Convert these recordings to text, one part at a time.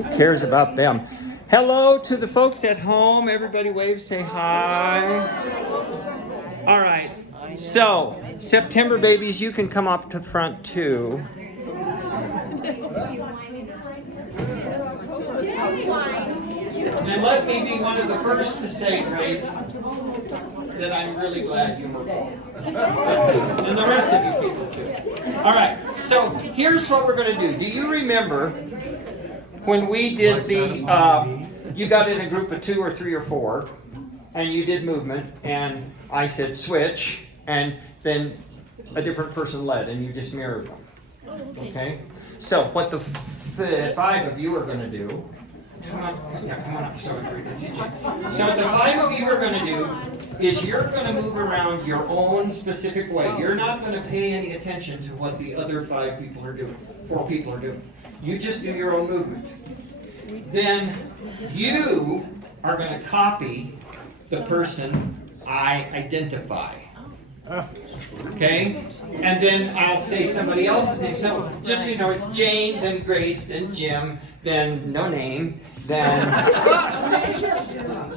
Who cares about them? Hello to the folks at home. Everybody wave, say hi. All right. So, September babies, you can come up to front too. And let me be one of the first to say, Grace, that I'm really glad you were born. And the rest of you people too. All right, so here's what we're going to do. Do you remember when we did the, you got in a group of 2 or 3 or 4, and you did movement, and I said switch, and then a different person led, and you just mirrored them. Okay? So what the 5 of you are going to do, come on up so everybody can see you. So what the 5 of you are going to do is you're going to move around your own specific way. You're not going to pay any attention to what the other 5 people are doing, 4 people are doing. You just do your own movement. Then you are going to copy the person I identify. Okay? And then I'll say somebody else's name. So just so you know, it's Jane, then Grace, then Jim, then no name, then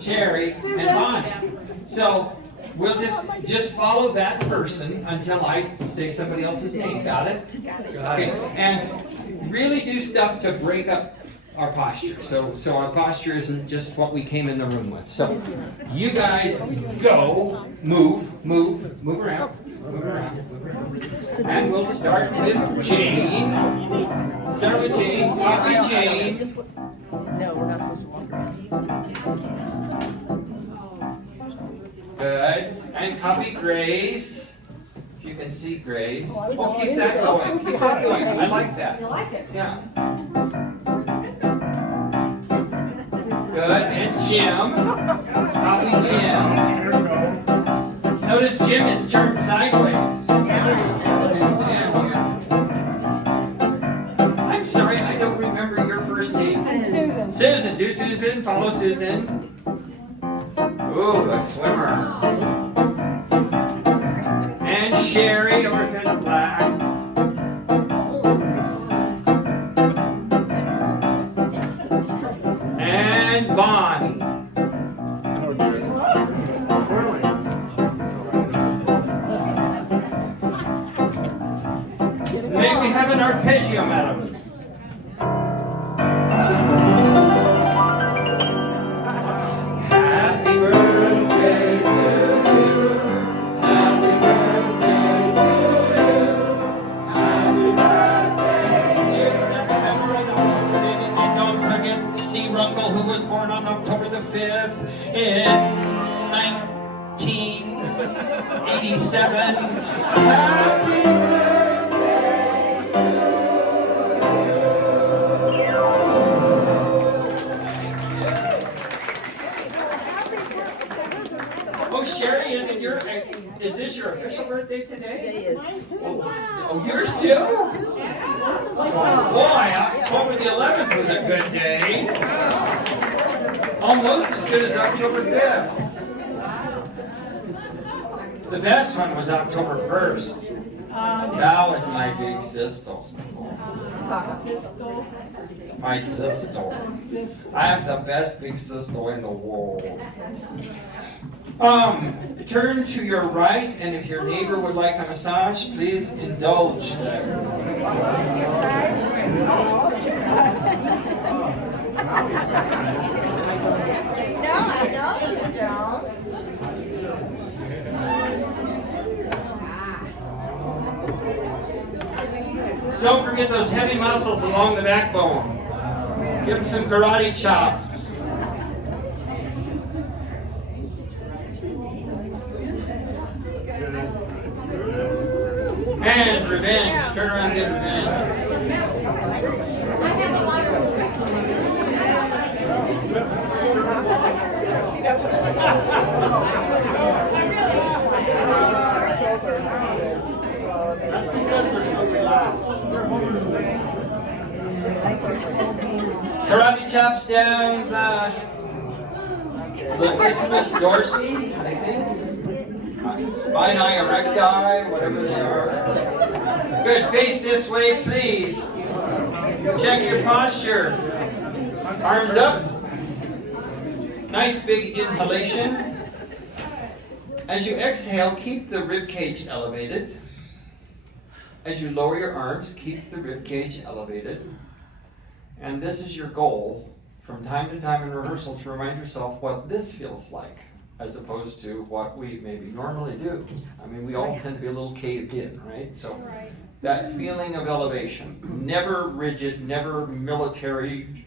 Sherry, and Bonnie. So we'll just follow that person until I say somebody else's name. Got it? Okay. And really do stuff to break up our posture. So our posture isn't just what we came in the room with. So you guys go, move around. And we'll start with Jane. Start with Jane. Copy Jane. No, we're not supposed to walk around. Good. And copy Grace. If you can see Grace. Oh, keep that going. Keep that going. I like that. You like it? Yeah. Good. And Jim. Copy Jim. Notice Jim is turned sideways. I'm sorry, I don't remember your first name. Susan. Susan. Do Susan. Follow Susan. Ooh, a swimmer. And Sherry over here in the black. And Bonnie. May we have an arpeggio, madam? Happy birthday to you. Happy birthday to you. Happy birthday. Dear September and October babies, and don't forget Sidney Runkle, who was born on October the 5th in 1987. Happy Sherry, is this your official birthday today? It is. Oh, yours too? Boy, October the 11th was a good day. Almost as good as October 5th. The best one was October 1st. That was my big sister. My sister. I have the best big sister in the world. Turn to your right, and if your neighbor would like a massage, please indulge them. No, I know you don't. Don't forget those heavy muscles along the backbone. Give them some karate chops. And revenge. Turn around and get revenge. Karate chops down the latissimus dorsi, I think. Spinae erecti, whatever they are. Good. Face this way, please. Check your posture. Arms up. Nice big inhalation. As you exhale, keep the rib cage elevated. As you lower your arms, keep the rib cage elevated. And this is your goal from time to time in rehearsal to remind yourself what this feels like, as opposed to what we maybe normally do. I mean, we all tend to be a little caved in, right? So that feeling of elevation, never rigid, never military,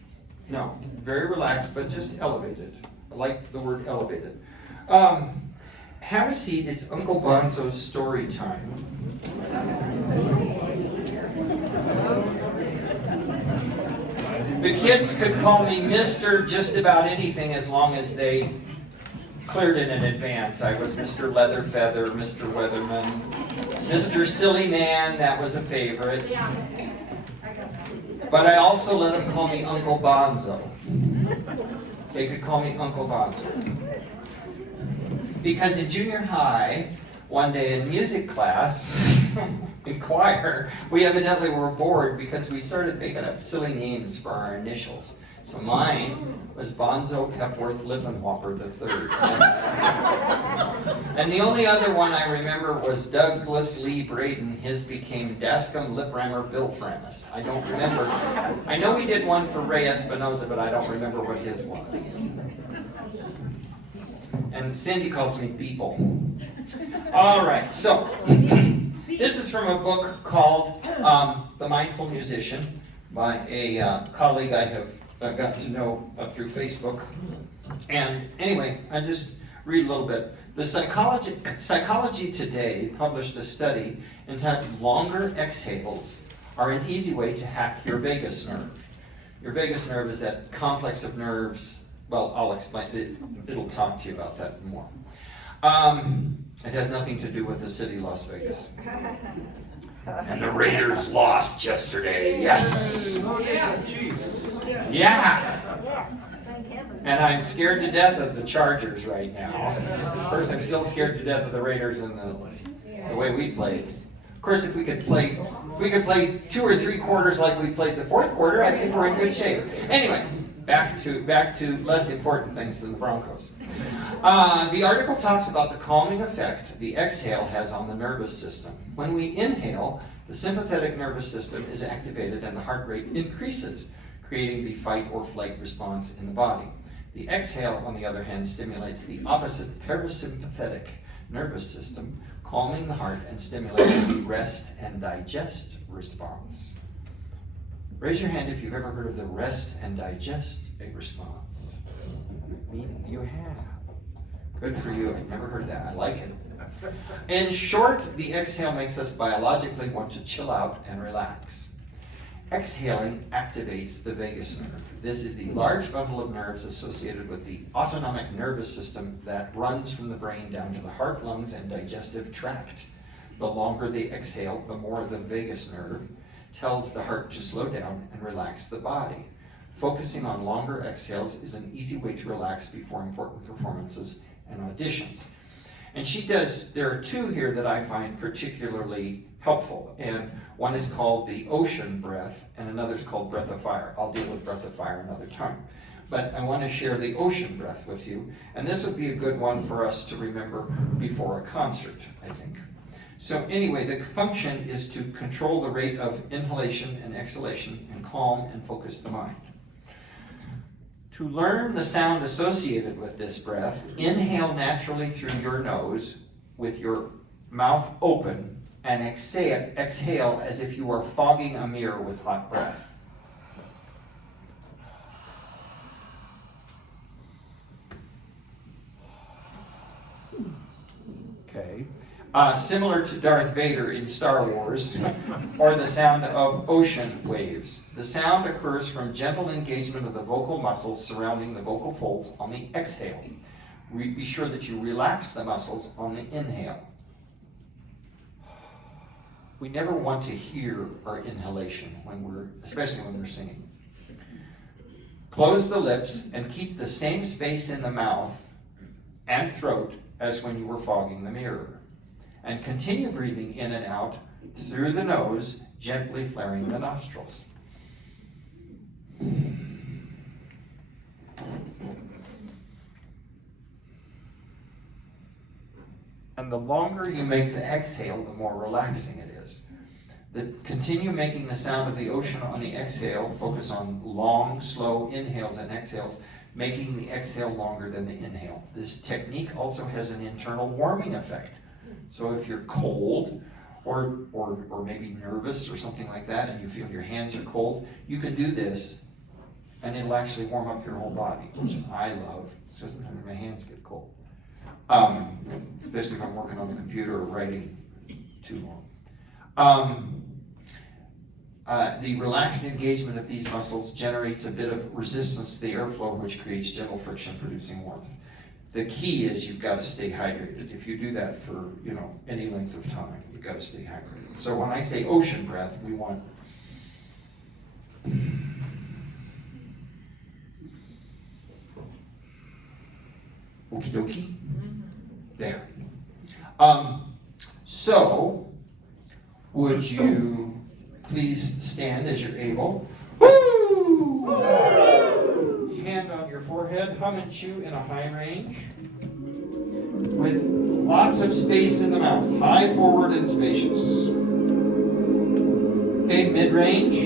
no, very relaxed, but just elevated. I like the word elevated. Have a seat, it's Uncle Bonzo's story time. The kids could call me Mr. just about anything as long as they cleared it in advance. I was Mr. Leatherfeather, Mr. Weatherman, Mr. Silly Man, that was a favorite. But I also let them call me Uncle Bonzo. They could call me Uncle Bonzo. Because in junior high, one day in music class, in choir, we evidently were bored because we started making up silly names for our initials. So mine was Bonzo Pepworth Liffenwhopper III. And the only other one I remember was Douglas Lee Braden. His became Dascom Liprammer Bill Framis. I don't remember. I know we did one for Ray Espinoza, but I don't remember what his was. And Cindy calls me Beeple. All right, so this is from a book called The Mindful Musician by a colleague I have got to know through Facebook. And anyway, I just read a little bit. The Psychology Today published a study entitled Longer Exhales Are an Easy Way to Hack Your Vagus Nerve. Your vagus nerve is that complex of nerves. Well, I'll explain. It'll talk to you about that more. It has nothing to do with the city, Las Vegas. And the Raiders lost yesterday. Yes. Yeah. And I'm scared to death of the Chargers right now. Of course, I'm still scared to death of the Raiders and the way we played. Of course, if we could play 2 or 3 quarters like we played the fourth quarter, I think we're in good shape. Anyway. Back to less important things than the Broncos. The article talks about the calming effect the exhale has on the nervous system. When we inhale, the sympathetic nervous system is activated and the heart rate increases, creating the fight or flight response in the body. The exhale, on the other hand, stimulates the opposite parasympathetic nervous system, calming the heart and stimulating the rest and digest response. Raise your hand if you've ever heard of the rest and digest response. You have. Good for you. I've never heard that. I like it. In short, the exhale makes us biologically want to chill out and relax. Exhaling activates the vagus nerve. This is the large bundle of nerves associated with the autonomic nervous system that runs from the brain down to the heart, lungs, and digestive tract. The longer they exhale, the more the vagus nerve tells the heart to slow down and relax the body. Focusing on longer exhales is an easy way to relax before important performances and auditions. And there are 2 here that I find particularly helpful. And one is called the ocean breath, and another is called breath of fire. I'll deal with breath of fire another time. But I want to share the ocean breath with you. And this would be a good one for us to remember before a concert, I think. So anyway, the function is to control the rate of inhalation and exhalation and calm and focus the mind. To learn the sound associated with this breath, inhale naturally through your nose with your mouth open and exhale as if you are fogging a mirror with hot breath. Okay. Similar to Darth Vader in Star Wars, or the sound of ocean waves. The sound occurs from gentle engagement of the vocal muscles surrounding the vocal folds on the exhale. Be sure that you relax the muscles on the inhale. We never want to hear our inhalation especially when we're singing. Close the lips and keep the same space in the mouth and throat as when you were fogging the mirror. And continue breathing in and out through the nose, gently flaring the nostrils. And the longer you make the exhale, the more relaxing it is. Continue making the sound of the ocean on the exhale. Focus on long, slow inhales and exhales, making the exhale longer than the inhale. This technique also has an internal warming effect. So if you're cold, or maybe nervous or something like that, and you feel your hands are cold, you can do this, and it'll actually warm up your whole body, which I love. It's just that my hands get cold. Especially if I'm working on the computer or writing too long. The relaxed engagement of these muscles generates a bit of resistance to the airflow, which creates gentle friction, producing warmth. The key is you've got to stay hydrated. If you do that for any length of time, you've got to stay hydrated. So when I say ocean breath, we want okie dokie. There. So would you please stand as you're able? Woo! Hand on your forehead, hum and chew in a high range with lots of space in the mouth, high, forward, and spacious. Okay, mid-range.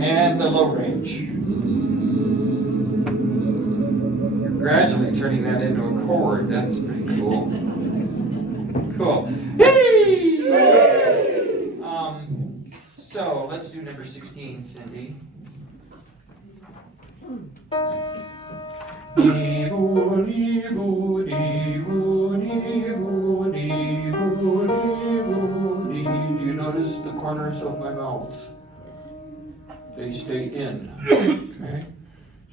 And the low range. You're gradually turning that into a chord. That's pretty cool. Cool. Hey! So let's do number 16, Cindy. Do you notice the corners of my mouth? They stay in. Okay?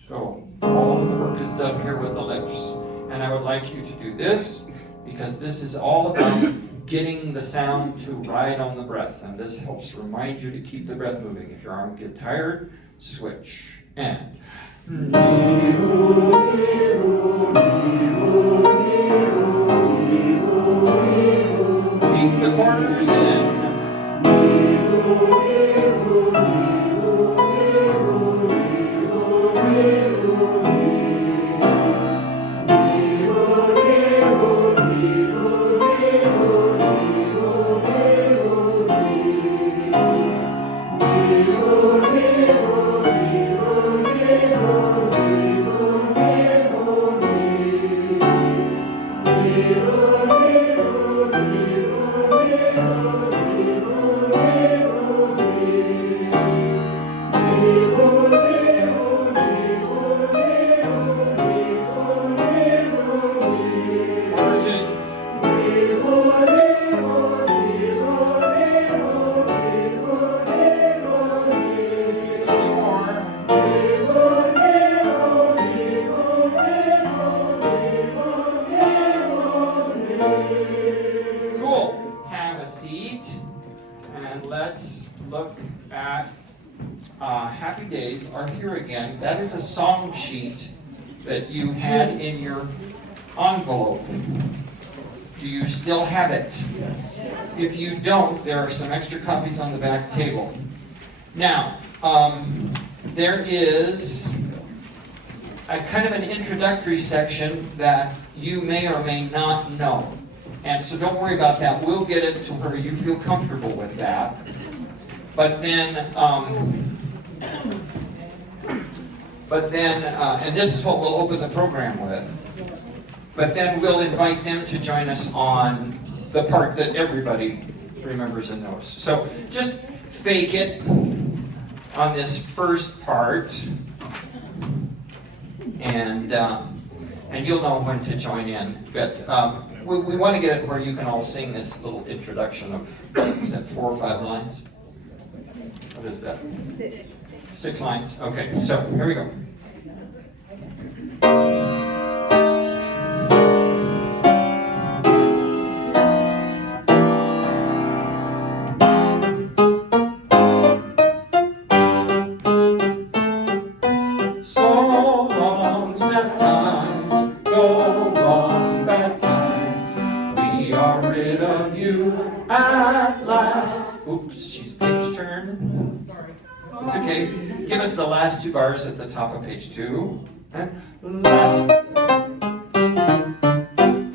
So all the work is done here with the lips. And I would like you to do this, because this is all about getting the sound to ride on the breath. And this helps remind you to keep the breath moving. If your arm gets tired, switch. And keep the corners in. Happy Days Are Here Again. That is a song sheet that you had in your envelope. Do you still have it? Yes. If you don't, there are some extra copies on the back table. Now, there is a kind of an introductory section that you may or may not know. And so don't worry about that. We'll get it to where you feel comfortable with that. But then, and this is what we'll open the program with. But then we'll invite them to join us on the part that everybody remembers and knows. So just fake it on this first part, and you'll know when to join in. But we want to get it where you can all sing this little introduction of, is that 4 or 5 lines? What is that? 6 lines. Okay, so here we go. It's okay. Give us the last two bars at the top of page 2. Last.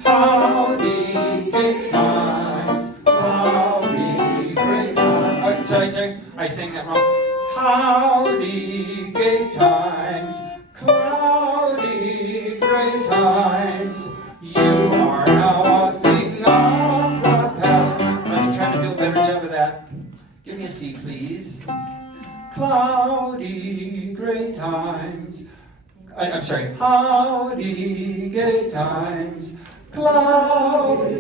Howdy, good times. Howdy, great times. Oh, sorry. I sang that wrong. Howdy, gay times. Cloudy, gray times. You are now a thing of the past. Let me try to do a better job of that. Give me a C, please. Cloudy, gray times. I'm sorry. Howdy, gay times. Cloudy,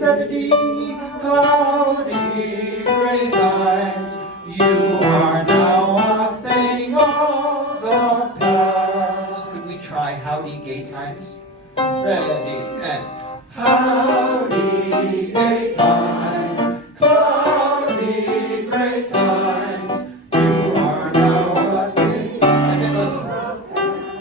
cloudy, gray times. You are now a thing of the past. Could we try howdy, gay times? Ready, and howdy, gay times. Cloudy, gray times. You are now a thing. And then listen.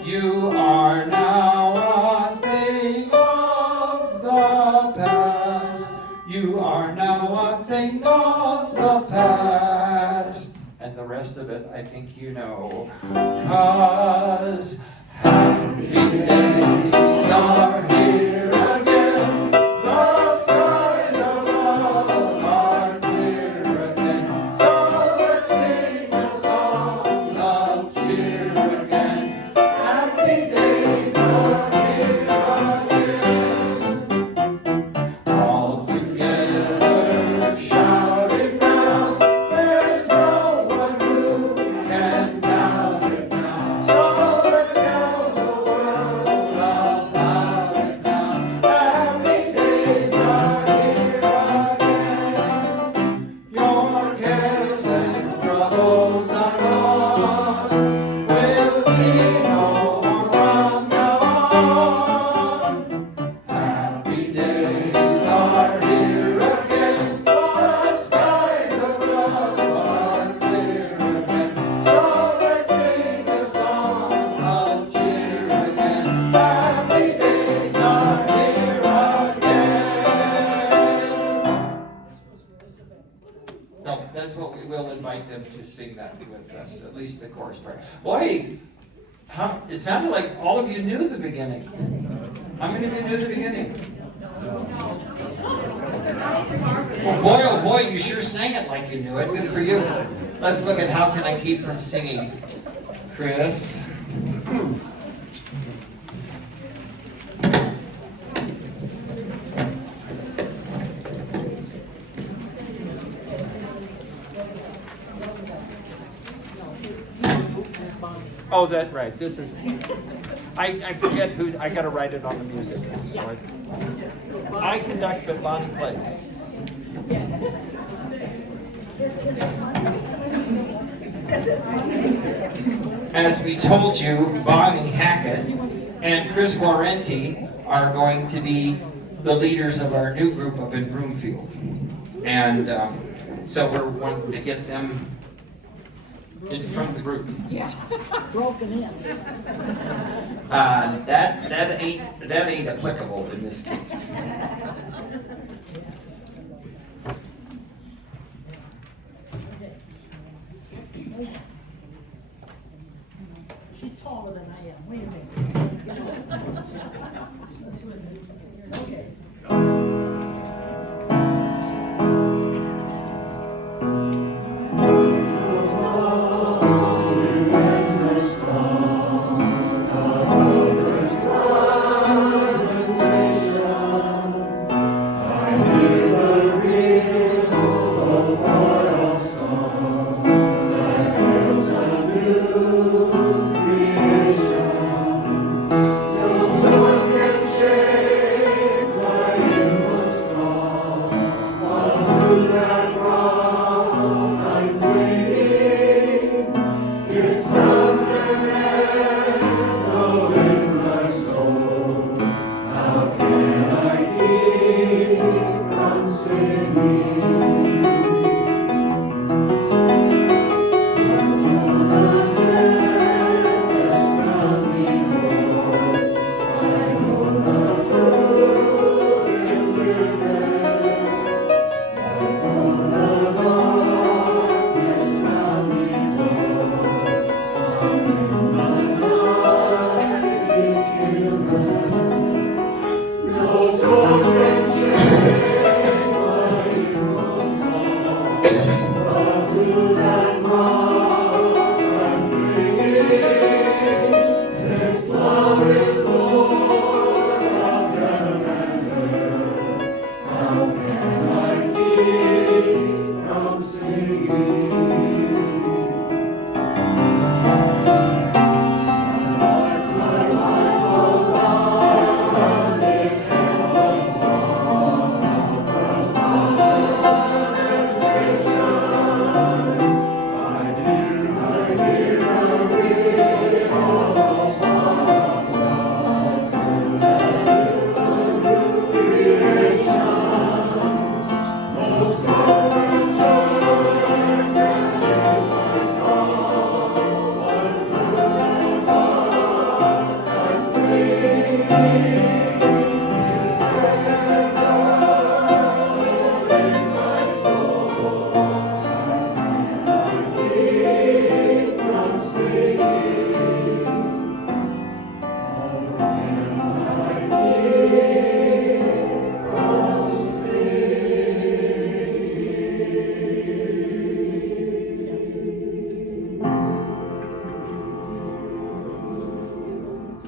You are now a thing of the past. You are now a thing of the past. And the rest of it, I think you know. 'Cause happy days are here again. The skies above are clear again. So let's sing a song of cheer again. Happy days are here again. All together shouting now. There's no one who can doubt it now. So let's tell the world about it now. Happy days are here again. Your cares and troubles are gone. Will be no more from now on. Happy days are here again. The skies above are clear again. So let's sing a song of cheer again. Happy days are here again. No, that's what we will invite them to sing that with us, at least the chorus part. Boy, it sounded like all of you knew the beginning. How many of you knew the beginning? Well, boy, oh boy, you sure sang it like you knew it. Good for you. Let's look at how can I keep from singing. Chris. Oh, that's right. This is. I forget who. I got to write it on the music. So I conduct, but Bonnie plays. As we told you, Bonnie Hackett and Chris Warranty are going to be the leaders of our new group up in Broomfield, and so we're wanting to get them in front of the group. Yeah, broken in. That ain't applicable in this case. She's taller than I am. Wait a minute. Okay. Creation.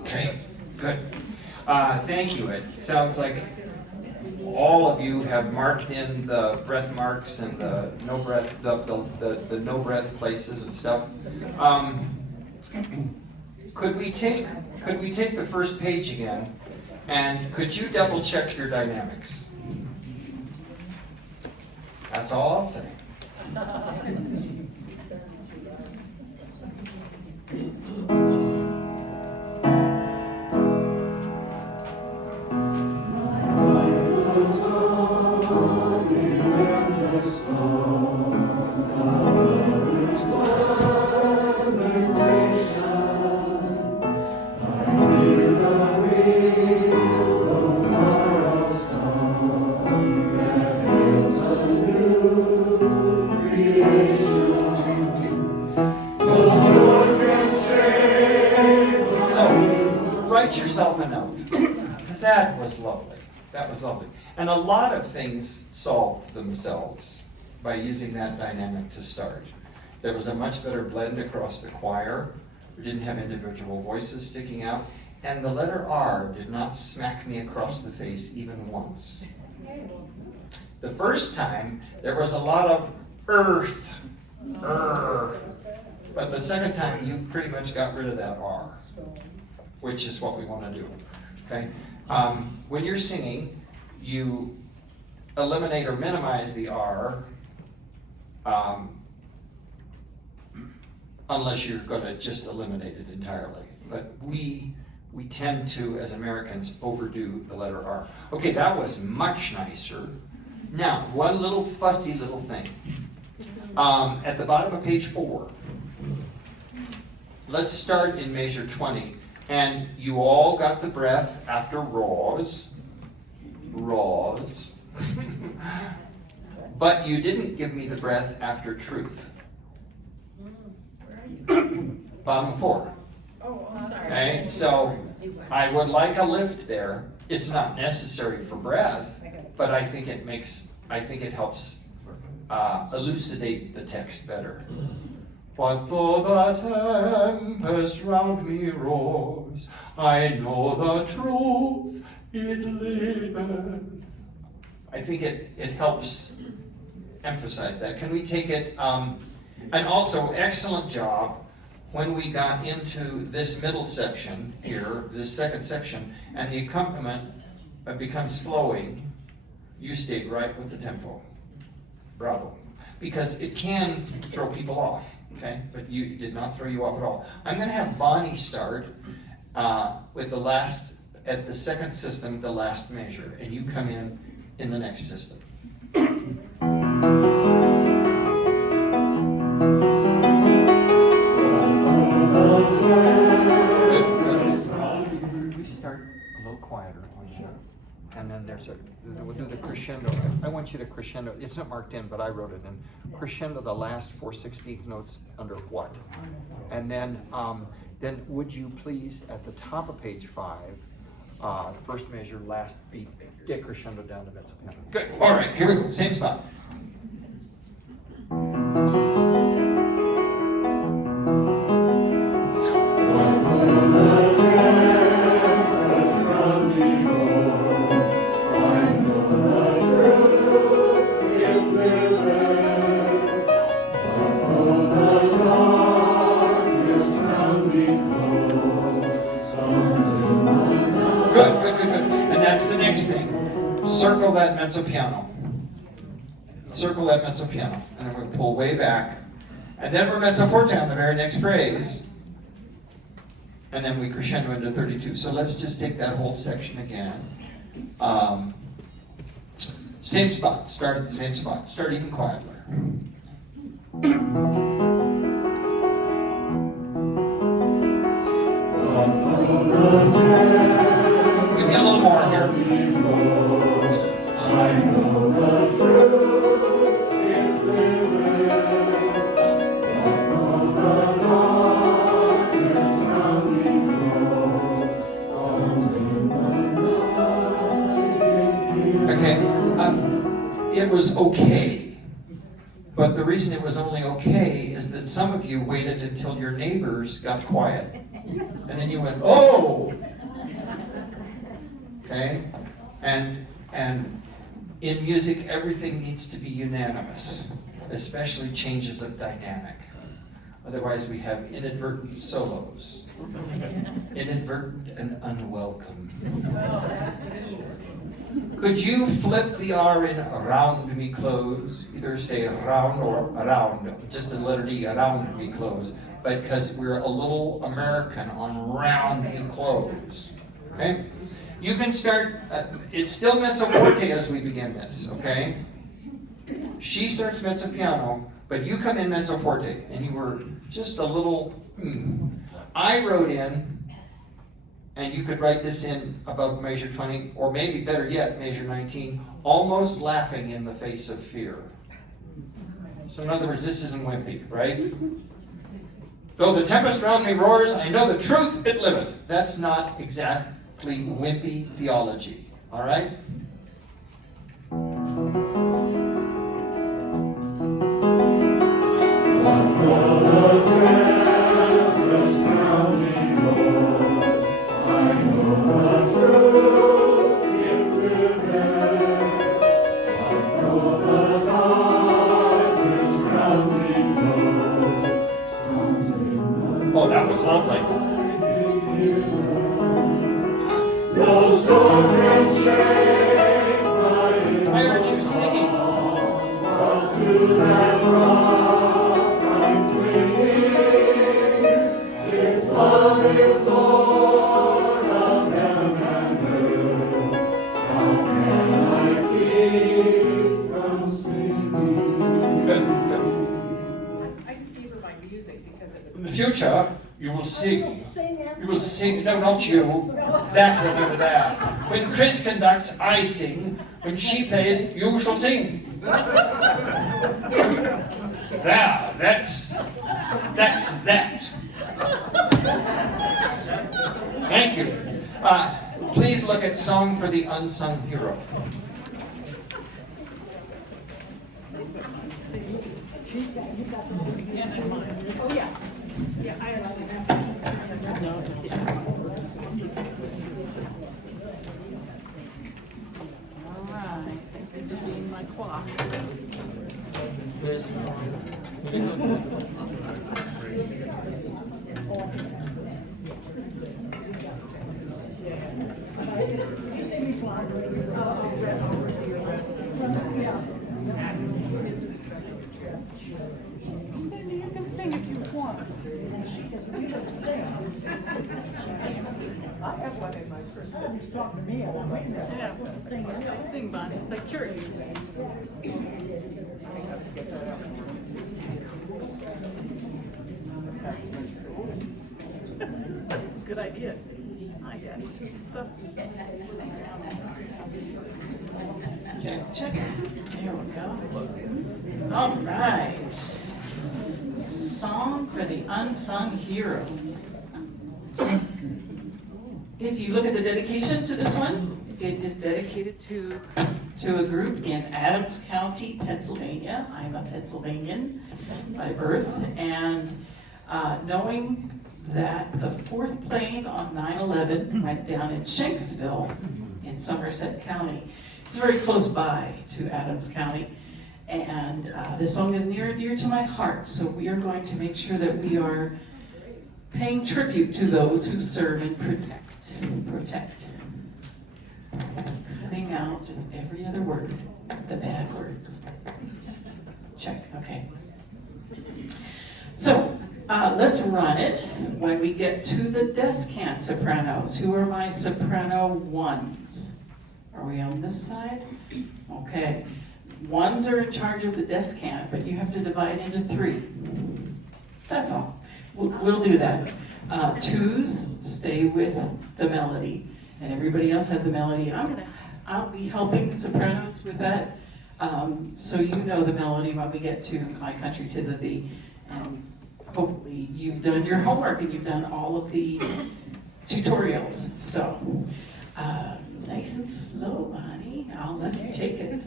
Okay, good. Thank you. It sounds like all of you have marked in the breath marks and the no breath, the no breath places and stuff. Could we take the first page again, and could you double check your dynamics? That's all I'll say. Write yourself a note, because that was lovely. That was lovely. And a lot of things solved themselves by using that dynamic to start. There was a much better blend across the choir. We didn't have individual voices sticking out. And the letter R did not smack me across the face even once. The first time, there was a lot of earth, but the second time, you pretty much got rid of that R, which is what we want to do, okay? When you're singing, you eliminate or minimize the R, unless you're going to just eliminate it entirely. But we tend to, as Americans, overdo the letter R. Okay, that was much nicer. Now, one little fussy little thing. At the bottom of page 4, let's start in measure 20. And you all got the breath after raws. But you didn't give me the breath after truth. Bottom of 4. Oh, I'm sorry. Okay, so I would like a lift there. It's not necessary for breath, but I think it helps elucidate the text better. What though the tempest round me roars, I know the truth, it liveth. I think it helps emphasize that. Can we take it, and also excellent job when we got into this middle section here, this second section, and the accompaniment becomes flowing, you stayed right with the tempo. Bravo. Because it can throw people off. Okay, but you did not throw you off at all. I'm going to have Bonnie start with the last, at the second system, the last measure, and you come in the next system. We start a little quieter on the and then we'll do the crescendo. I want you to crescendo. It's not marked in, but I wrote it in. Crescendo the last 4/16 notes under what? And then would you please, at the top of page 5, first measure, last beat, get crescendo down to mezzo piano. Good. All right, here we go. Same spot. mezzo piano. Circle that mezzo piano. And then we pull way back. And then we're mezzo forte on the very next phrase. And then we crescendo into 32. So let's just take that whole section again. Same spot. Start at the same spot. Start even quieter. Give me a little more here. I know the truth, it liveth. The darkness round me close, storms in the night. Okay, it was okay. But the reason it was only okay is that some of you waited until your neighbors got quiet. And then you went, oh! Okay? And in music, everything needs to be unanimous, especially changes of dynamic. Otherwise, we have inadvertent solos. Inadvertent and unwelcome. Could you flip the R in around me close? Either say round or around, just a letter D, around me close. But because we're a little American on round me close. Okay? You can start, it's still mezzo forte as we begin this, okay? She starts mezzo piano, but you come in mezzo forte, and you were just a little, I wrote in, and you could write this in above measure 20, or maybe better yet, measure 19, almost laughing in the face of fear. So in other words, this isn't wimpy, right? Though the tempest round me roars, I know the truth, it liveth. That's not exactly wimpy theology, all right? Oh, that was lovely. No storm can shake my. Why aren't you singing? To that rock I'm clinging, since love is Lord of heaven and earth, how can I keep from singing? Good. I just gave her my music because it was. In the future, you will sing. You will sing. No, not you. That will be that. When Chris conducts, I sing. When she plays, you shall sing. Now, that's that. Thank you. Please look at Song for the Unsung Hero. Oh, yeah. Yeah, All right, it's being my clock. You see me flying. Cindy, you can sing if you want. And she can really sing. I have one in my purse. He's talking to me, I'm waiting to sing. Sing, Bonnie. It's like church. Good idea. I got some stuff. Check. There we go. All right. Song for the Unsung Hero. If you look at the dedication to this one, it is dedicated to a group in Adams County, Pennsylvania. I'm a Pennsylvanian by birth, and knowing that the fourth plane on 9/11 went down in Shanksville in Somerset County. It's very close by to Adams County, and this song is near and dear to my heart, so we are going to make sure that we are paying tribute to those who serve and protect. Cutting cutting out every other word, the bad words. Check, okay. So, let's run it when we get to the descant sopranos. Who are my soprano ones? Are we on this side? Okay. Ones are in charge of the descant, but you have to divide into 3. That's all. We'll do that. Twos stay with the melody, and everybody else has the melody. I'll be helping the sopranos with that, so you know the melody when we get to My Country 'Tis of Thee, and hopefully you've done your homework and you've done all of the tutorials. So, nice and slow, honey. I'll let you take it.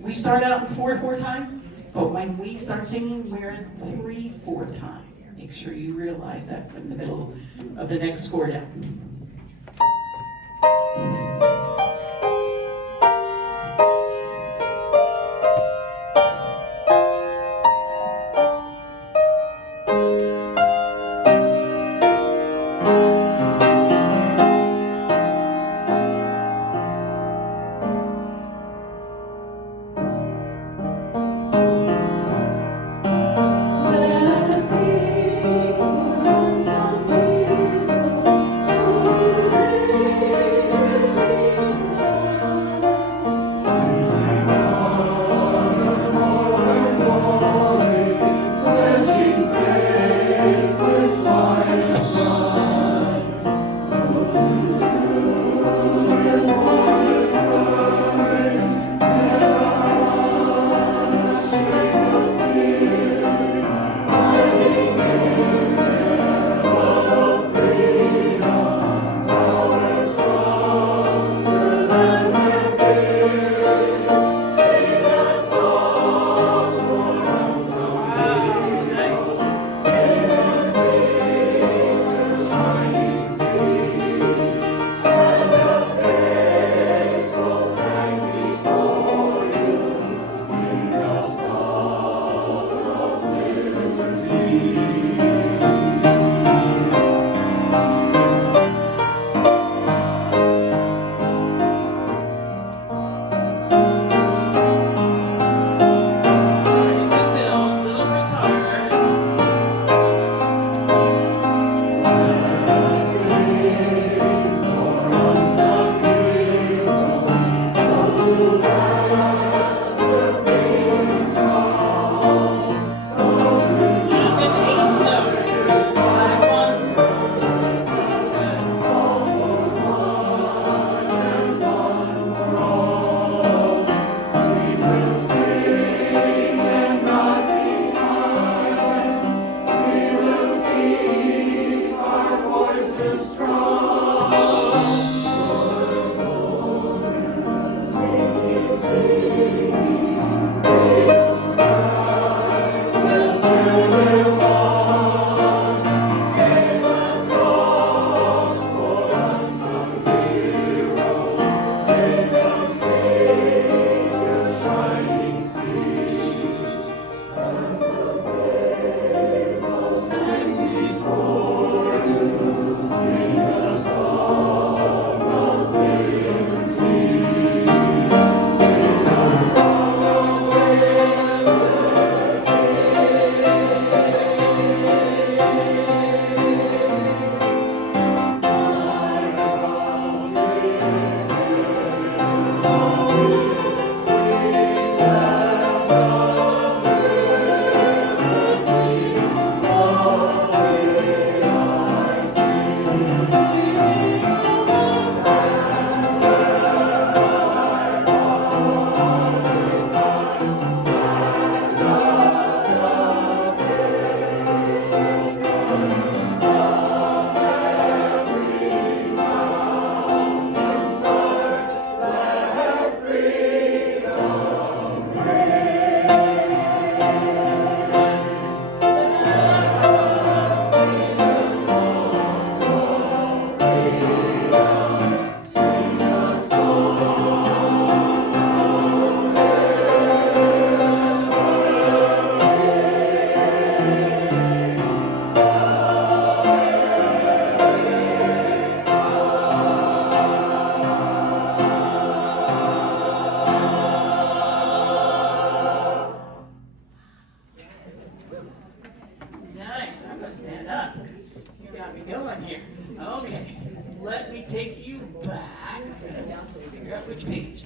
We start out in 4/4 time, but when we start singing, we're in 3/4 time. Make sure you realize that in the middle of the next score down. Let us sing for unsung heroes, those who stand up, 'cause you got me going here. Okay, let me take you back. Figure out which page.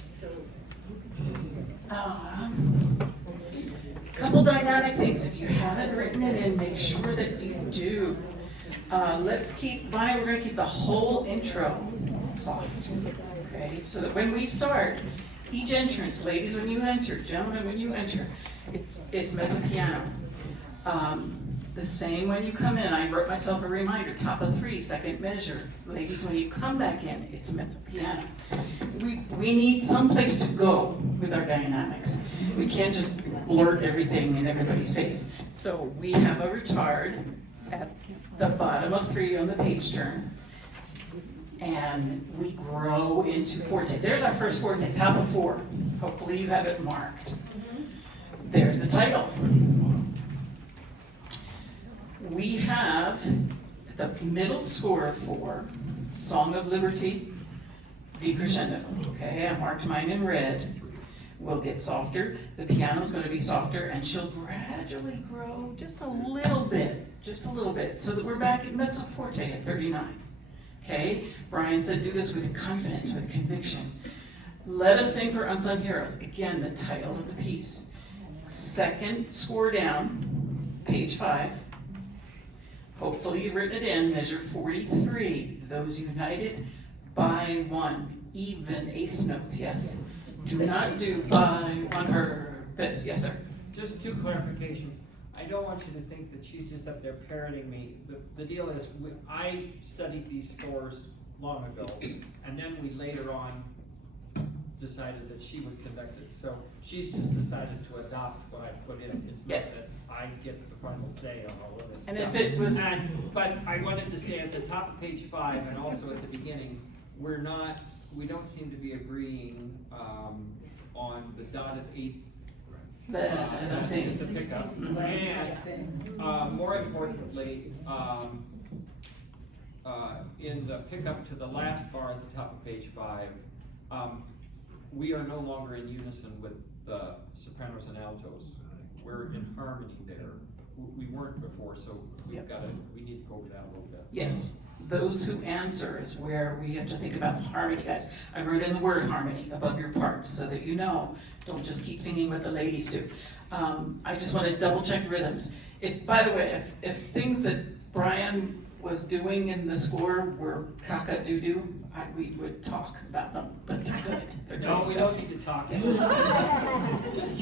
Couple dynamic things. If you haven't written it in, make sure that you do. Let's keep, Bonnie, we're gonna keep the whole intro soft. Okay, so that when we start, each entrance, ladies, when you enter, gentlemen, when you enter, it's mezzo piano. The same when you come in, I wrote myself a reminder, top of 3, second measure. Ladies, when you come back in, it's mezzo piano. We need some place to go with our dynamics. We can't just blurt everything in everybody's face. So we have a retard at the bottom of 3 on the page turn. And we grow into forte. There's our first forte, top of 4. Hopefully you have it marked. There's the title. We have the middle score for Song of Liberty, decrescendo. Okay, I marked mine in red. We'll get softer. The piano's going to be softer, and she'll gradually grow just a little bit, so that we're back at mezzo forte at 39. Okay, Brian said do this with confidence, with conviction. Let us sing for unsung heroes. Again, the title of the piece. Second score down, page 5. Hopefully you've written it in, measure 43. Those united by 1, even eighth notes, yes. Do not do by 1 purpose. Yes, sir. Just 2 clarifications. I don't want you to think that she's just up there parroting me. The deal is, I studied these scores long ago, and then we later on decided that she would conduct it. So she's just decided to adopt what I put in. It's not Yes. that I get the final say on all of this And stuff. if it was, But I wanted to say at the top of page 5 and also at the beginning, we don't seem to be agreeing on the dotted 8th. the same. The pickup. And more importantly, in the pickup to the last bar at the top of page 5, we are no longer in unison with the sopranos and altos. We're in harmony there. We weren't before, so we need to go over that a little bit. Yes, those who answer is where we have to think about harmony, guys. I wrote in the word harmony above your parts so that you know, don't just keep singing what the ladies do. I just want to double check rhythms. By the way, if things that Brian was doing in the score were caca-doo-doo, we would talk about them, but they're good. They're good No, we stuff. don't need to talk.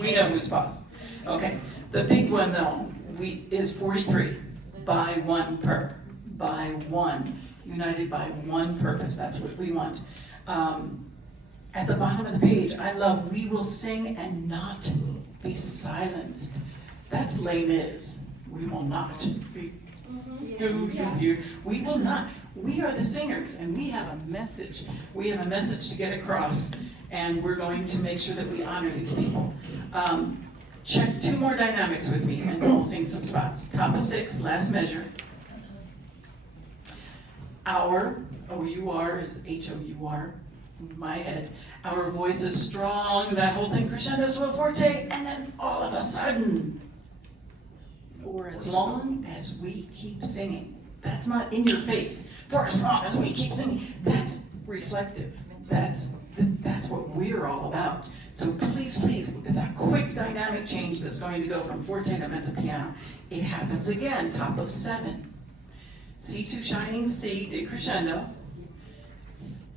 We know who's boss. Okay, the big one though, is 43, by 1 per, by 1, united by 1 purpose, that's what we want. At the bottom of the page, I love, we will sing and not be silenced. That's Les Mis. We will not be, do you hear? We will not. We are the singers, and we have a message. We have a message to get across, and we're going to make sure that we honor these people. Check 2 more dynamics with me, and we'll sing some spots. Top of 6, last measure. Our, O-U-R is H-O-U-R, in my head. Our voice is strong, that whole thing crescendos to a forte, and then all of a sudden, for as long as we keep singing, that's not in your face. For as long as we keep singing, that's reflective. That's what we're all about. So please, it's a quick dynamic change that's going to go from forte to mezzo piano. It happens again, top of 7. C2 shining C, decrescendo.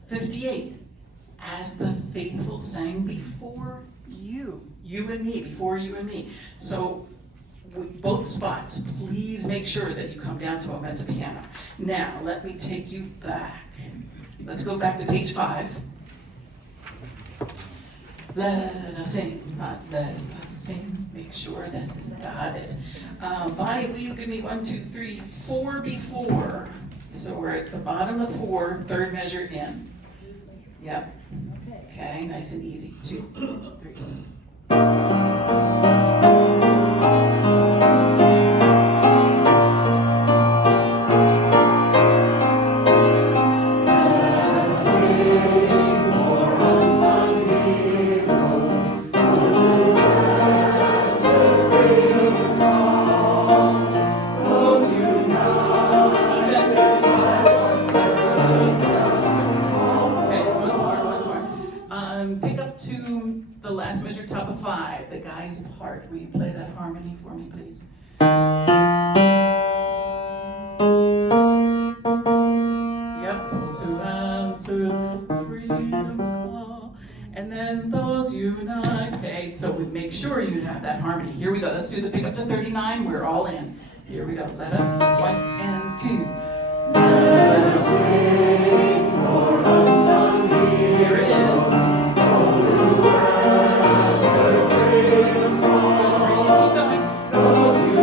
58. As the faithful sang before you and me, before you and me. So both spots, please make sure that you come down to a mezzo piano. Now, let me take you back. Let's go back to page 5. Let us sing, let us sing, make sure this is dotted. Bonnie, will you give me 1, 2, 3, 4 before? So we're at the bottom of 4, 3rd measure in. Yep. Okay, nice and easy. 2, 3. Those united me, please. Yep, those who answered freedom's call, and then those unite. Okay, so we make sure you have that harmony. Here we go. Let's do the pick up to 39. We're all in. Here we go. Let us 1 and 2. Let us sing for unsung heroes. Here it is. Those who answered freedom's call. Keep going. Those who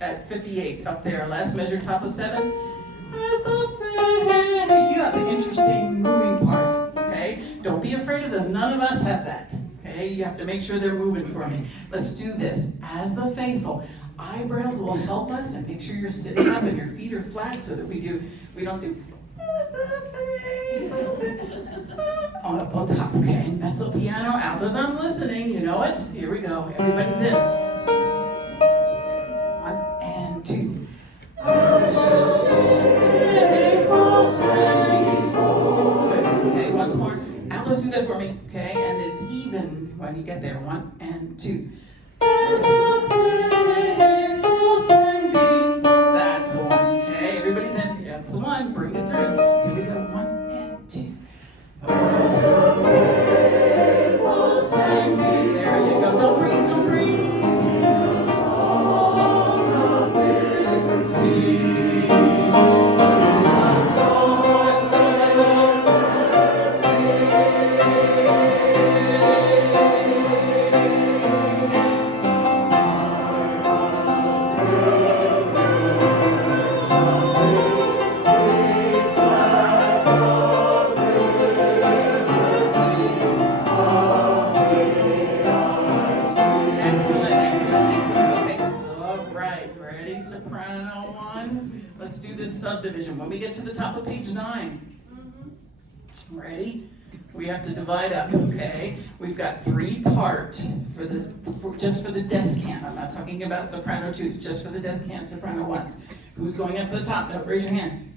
at 58 up there, last measure, top of 7. As the faith. You got the interesting moving part, okay? Don't be afraid of this. None of us have that, okay? You have to make sure they're moving for me. Let's do this. As the faithful. Eyebrows will help us, and make sure you're sitting up and your feet are flat so that we don't do as the faithful. On top, okay? Mezzo piano, altos, I'm listening. You know it? Here we go. Everybody's in. 1 and 2. Okay, once more. Altos, do that for me, okay? And it's even when you get there. 1 and 2. That's the one, okay? Everybody's in. That's the one. Bring it through. Here we go. 1 and 2. There you go. Don't breathe. Don't breathe. Let's do this subdivision. When we get to the top of page 9, ready? We have to divide up, okay? We've got 3 part just for the descant. I'm not talking about soprano 2, just for the descant, soprano 1s. Who's going up to the top? No, raise your hand.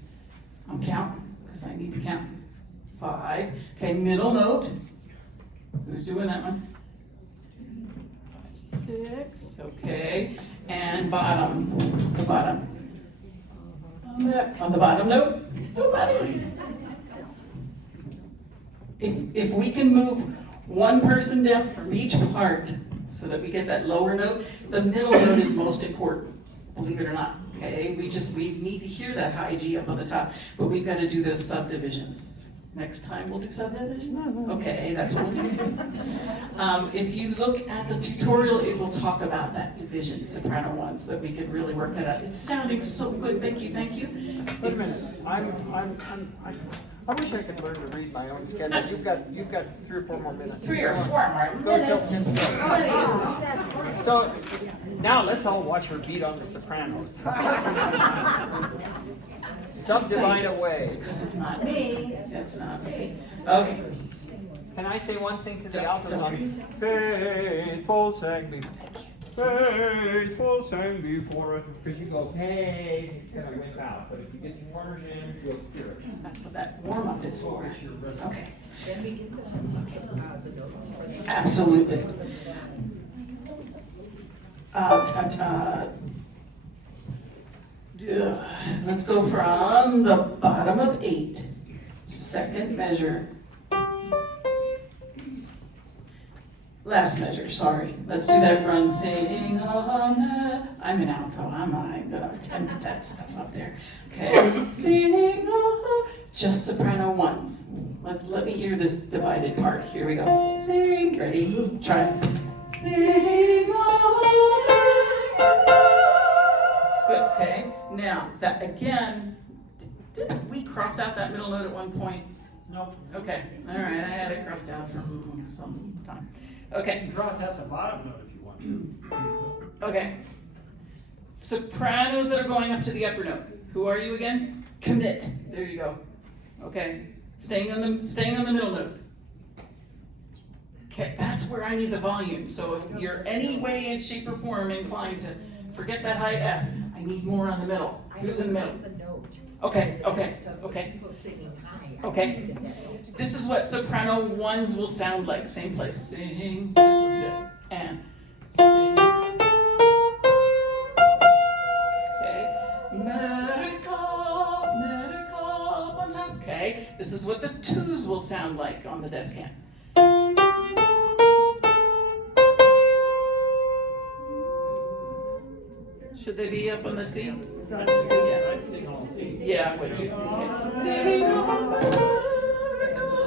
I'm counting, because I need to count. 5. Okay, middle note. Who's doing that one? 6. Okay, and bottom. The bottom. On the bottom note, nobody. If we can move one person down from each part so that we get that lower note, the middle note is most important, believe it or not, okay? We need to hear that high G up on the top, but we've got to do those subdivisions. Next time we'll do subdivisions? Okay, that's what we'll do. If you look at the tutorial, it will talk about that division, soprano 1, so that we can really work that out. It's sounding so good, thank you, thank you. Wait a minute, I wish I could learn to read my own schedule. You've got 3 or 4 more minutes. 3 or 4 more minutes. So now let's all watch her beat on the sopranos. Subdivide away. Because it's not me. That's not me. Okay. Can I say one thing to the altos on faithful sang before? Faithful sang before us. Because you go, hey, it's going to whip out. But if you get the warmers in, you'll hear it. That's what that warm-up is for. Okay. Then we get the notes for the. Absolutely. Let's go from the bottom of 8, second measure. Last measure, sorry. Let's do that run. Sing on. I'm an alto. I'm not going to attempt that stuff up there. Okay. Sing on. just soprano ones. Let me hear this divided part. Here we go. Sing. Ready? Try it. Sing Good, okay. Now, that again, didn't we cross out that middle note at one point? Nope. Okay, all right, I had it crossed out from some time. Okay, You cross out the bottom note if you want to. okay. Sopranos that are going up to the upper note. Who are you again? Commit. There you go. Okay, staying on the middle note. Okay, that's where I need the volume. So if you're any way in shape or form inclined to forget that high F, I need more on the middle. Who's in the middle? The note. Okay, okay, Midst of okay. people singing high. Okay. This is what soprano ones will sound like. Same place. Sing. Just listen to it. And sing. Okay. Medical, medical. One time. Okay. This is what the twos will sound like on the descant. Should they be up on the C? Yeah, I would too.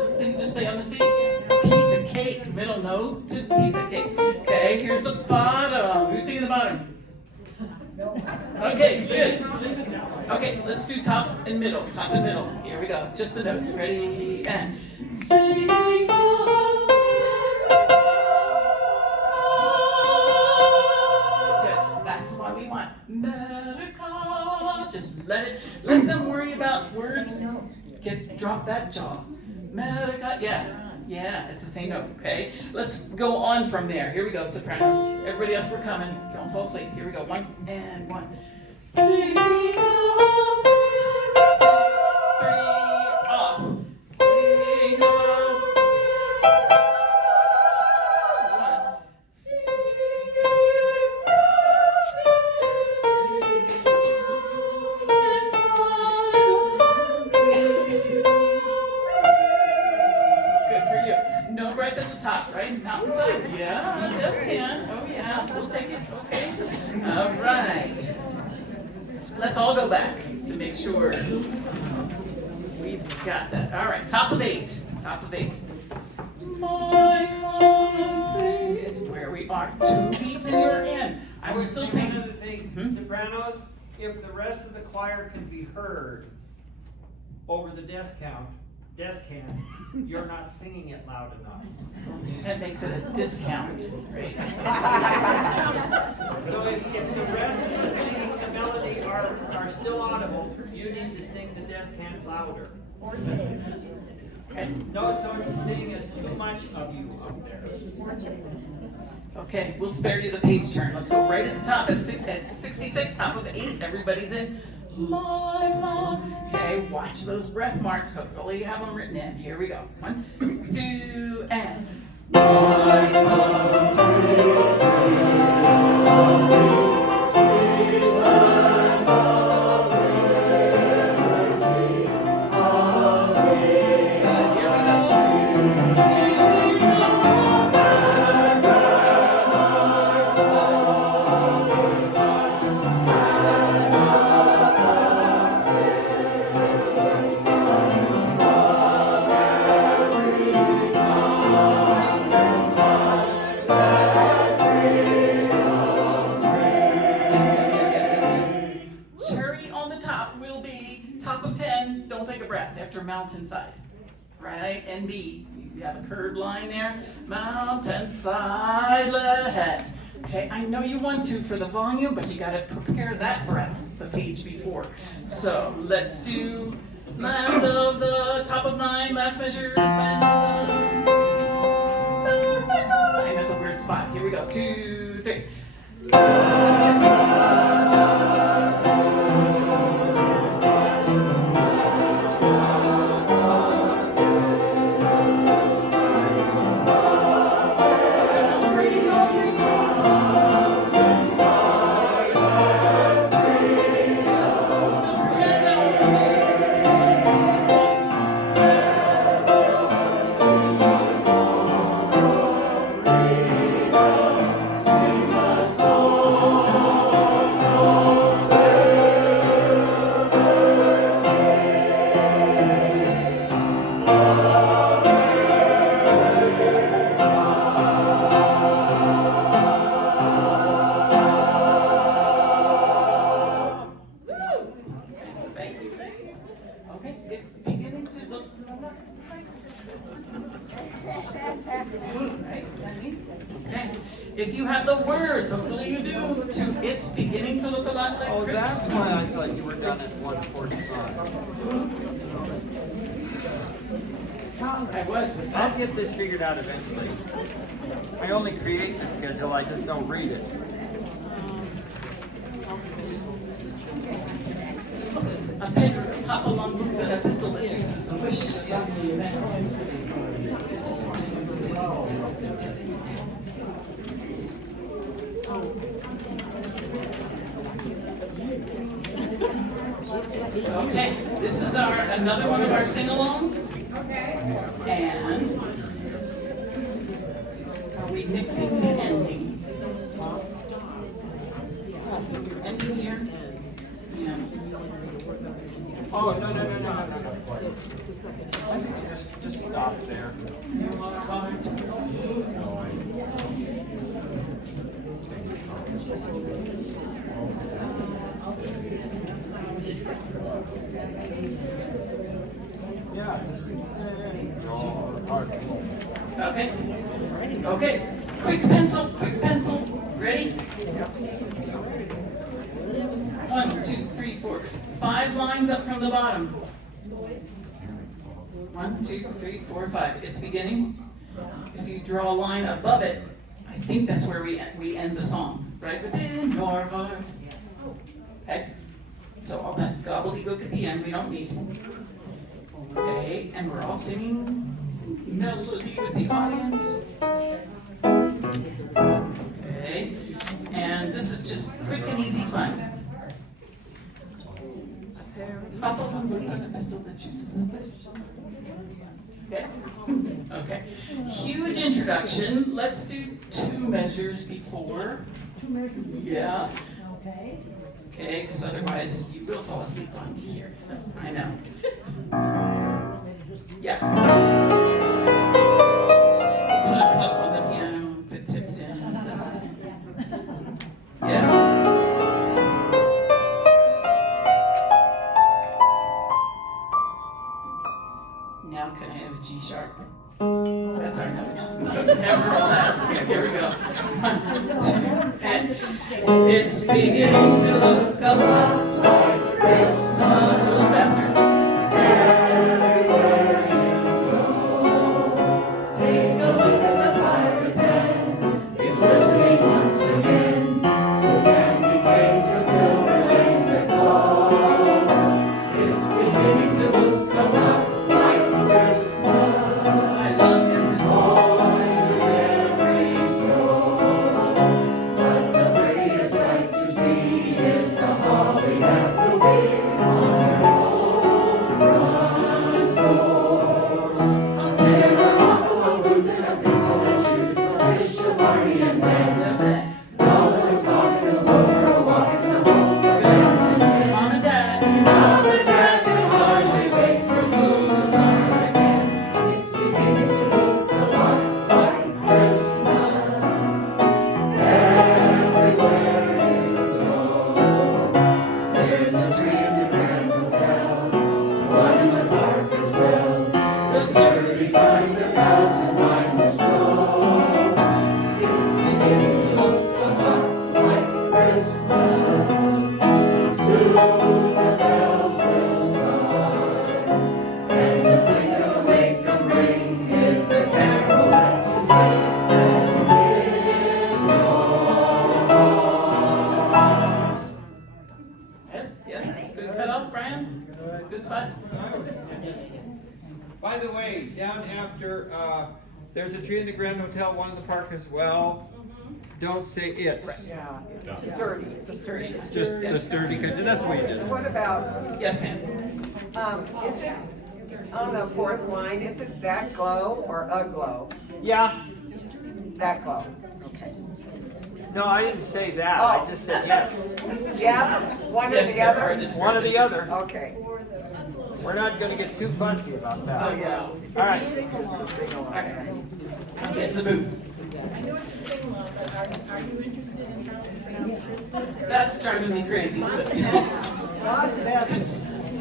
Sing, just stay on the C. Piece of cake, middle note, it's a piece of cake. Okay, here's the bottom. Who's singing the bottom? Okay, good. Okay, let's do top and middle. Top and middle. Here we go. Just the notes. Ready? And sing. That's the one we want. Medical. Just let them worry about words. Drop that jaw. Medical. Yeah, it's the same note. Okay. Let's go on from there. Here we go, sopranos. Everybody else, we're coming. Don't fall asleep. Here we go. 1 and 1. Sing. 3 off. Sing. 1. Sing. Good for you. No breath at the top, right? Mountainside. Yeah, you just can. Oh yeah, we'll take it. Okay. All right. Let's all go back to make sure we've got that. All right, top of 8. Top of 8. My country is where we are. 2 beats and you're in. I I'm would still say paying. one other thing, sopranos, if the rest of the choir can be heard over the descant, you're not singing it loud enough. That makes it a discount, right? So if the rest of the singing, the melody are still audible, you need to sing the descant louder. Okay. No such thing as too much of you up there. Okay, we'll spare you the page turn. Let's go right at the top at 66, top of 8. Everybody's in. Okay, watch those breath marks. Hopefully you have them written in. Here we go. 1, 2, and. My Cherry on the top will be top of 10. Don't take a breath after mountainside. Right? And B. You have a curved line there. Mountainside let. Okay, I know you want to for the volume, but you got to prepare that breath the page before. So let's do land of the top of 9, last measure. Land of the 9. That's a weird spot. Here we go. 2, 3. Sing my song. If you have the words, hopefully you do, to It's Beginning to Look a Lot Like Oh, Christmas. that's why I thought you were done at 1:45. I was, but I'll that's, get this figured out eventually. I only create the schedule, I just don't read it. a bit hop along to the pistol that chooses to push the event. Okay, this is another one of our sing-alongs. And are we mixing the endings? Ending here? Yeah. Oh, no. I think you just stop there. Yeah, just draw hard. Okay. Okay. Quick pencil. Ready? 1, 2, 3, 4. 5 lines up from the bottom. 1, 2, 3, 4, 5. It's beginning. If you draw a line above it, I think that's where we end the song. Right within your heart. Okay? So all that gobbledygook at the end we don't need. Okay, and we're all singing melody with the audience. Okay, and this is just quick and easy fun. Hop up on the pistol that shoots in the fish. Okay. Okay. Huge introduction. Let's do 2 measures before. 2 measures? Yeah. Okay. Okay, because otherwise you will fall asleep on me here, so I know. Yeah. Put a cup on the piano, put tips in and stuff. Yeah. Now can I have a G sharp? That's our note. Never roll that. Okay, here we go. And it's beginning to look a lot like Christmas. A little faster. Yes, good cut off, Brian. Good spot. By the way, down after, there's a tree in the Grand Hotel, one in the park as well. Don't say it's. Yeah, sturdy, the sturdy. Just the sturdy, because that's the way you did it. What about, Yes, ma'am. is it, on the 4th line, is it that glow or a glow? Yeah, That glow, okay. no, I didn't say that, I just said yes. Yes, one or Yes, the there are other? One or the other. Okay. We're not gonna get too fussy about that. Oh, yeah. All right. Get in the booth. That's driving me crazy. Lots of S's.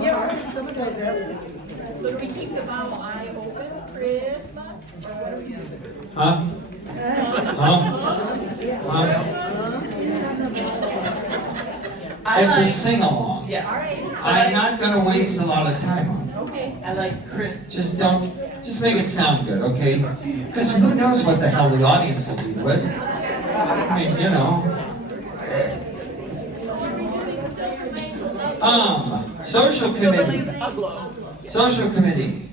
Yeah, some of those S's. So do we keep the vowel I open Christmas? Huh? Huh? It's a sing-along. Yeah, All right. I'm not gonna waste a lot of time on it. Okay. I like crit. Just make it sound good, okay? Because who knows what the hell the audience will be with. I mean, you know. Social committee. Social committee.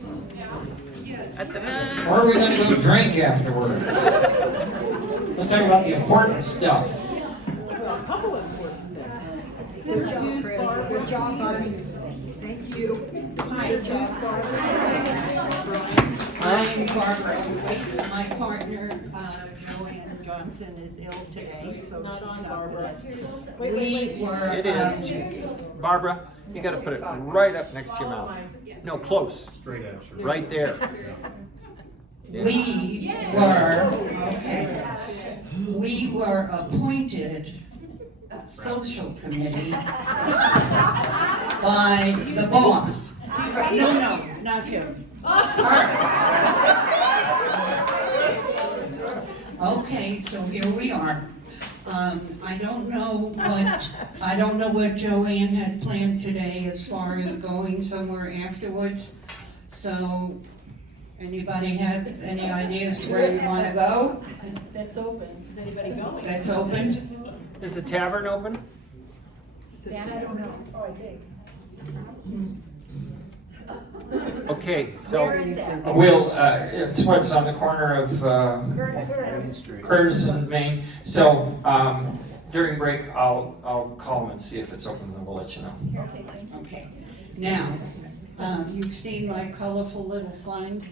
Where are we gonna go drink afterwards? Let's talk about the important stuff. Good job, Barney. Thank you. Hi, I'm Barbara. My partner, Joanne Johnson, is ill today, so Not on she's not Barbara. with us. We were. It is. Barbara, you gotta put it right up next to your mouth. No, close. Straight at you. Right there. We were appointed social committee by the boss. No, not him. Okay, so here we are. I don't know what Joanne had planned today as far as going somewhere afterwards. So, anybody have any ideas where you want to go? That's open. Is anybody going? That's open? Is the tavern open? Dan, I don't know. Oh, I think. Okay, so. Where is that? It's what's on the corner of Curtis and Main. So during break, I'll call them and see if it's open, and then we'll let you know. Okay, thank you. Okay. Now, you've seen my colorful little signs?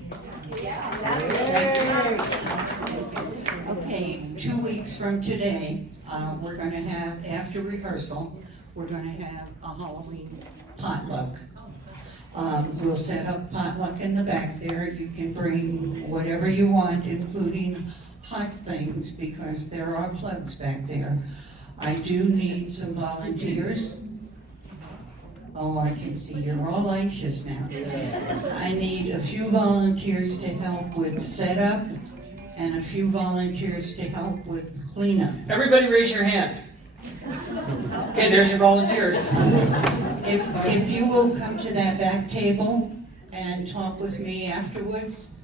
Okay, 2 weeks from today, we're gonna have, after rehearsal, we're gonna have a Halloween potluck. We'll set up potluck in the back there. You can bring whatever you want, including hot things, because there are plugs back there. I do need some volunteers. Oh, I can see you're all anxious now. I need a few volunteers to help with setup and a few volunteers to help with cleanup. Everybody raise your hand. Okay, there's your volunteers. If you will come to that back table and talk with me afterwards,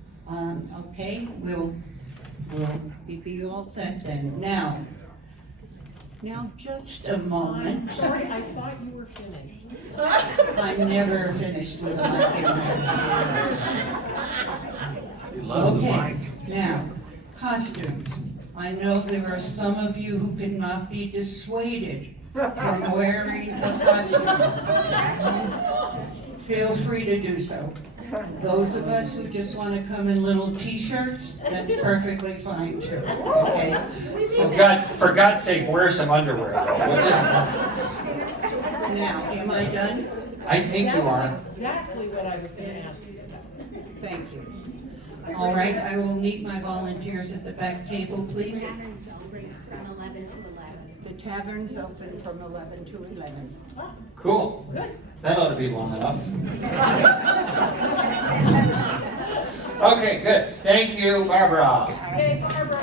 okay, we'll be all set then. Now, just a moment. I'm sorry, I thought you were finished. I'm never finished with my Okay, now, costumes. I know there are some of you who cannot be dissuaded from wearing a costume. Feel free to do so. Those of us who just want to come in little t-shirts, that's perfectly fine too, okay? So For God's sake, wear some underwear though, would you? now, am I done? I think you are. Exactly what I was gonna ask you. Thank you. All right, I will meet my volunteers at the back table, please. Tavern's open from 11 to 11. The tavern's open from 11 to 11. Cool. That ought to be long enough. Okay, good. Thank you, Barbara. Yay, Barbara!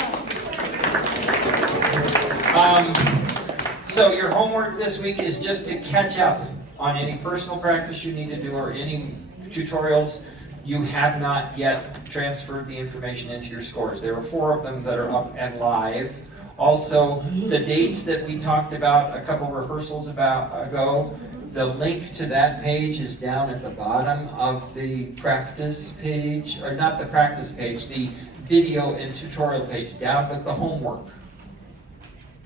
So your homework this week is just to catch up on any personal practice you need to do or any tutorials. You have not yet transferred the information into your scores. There are 4 of them that are up and live. Also, the dates that we talked about a couple rehearsals ago, the link to that page is down at the bottom of the practice page, or not the practice page, the video and tutorial page down with the homework.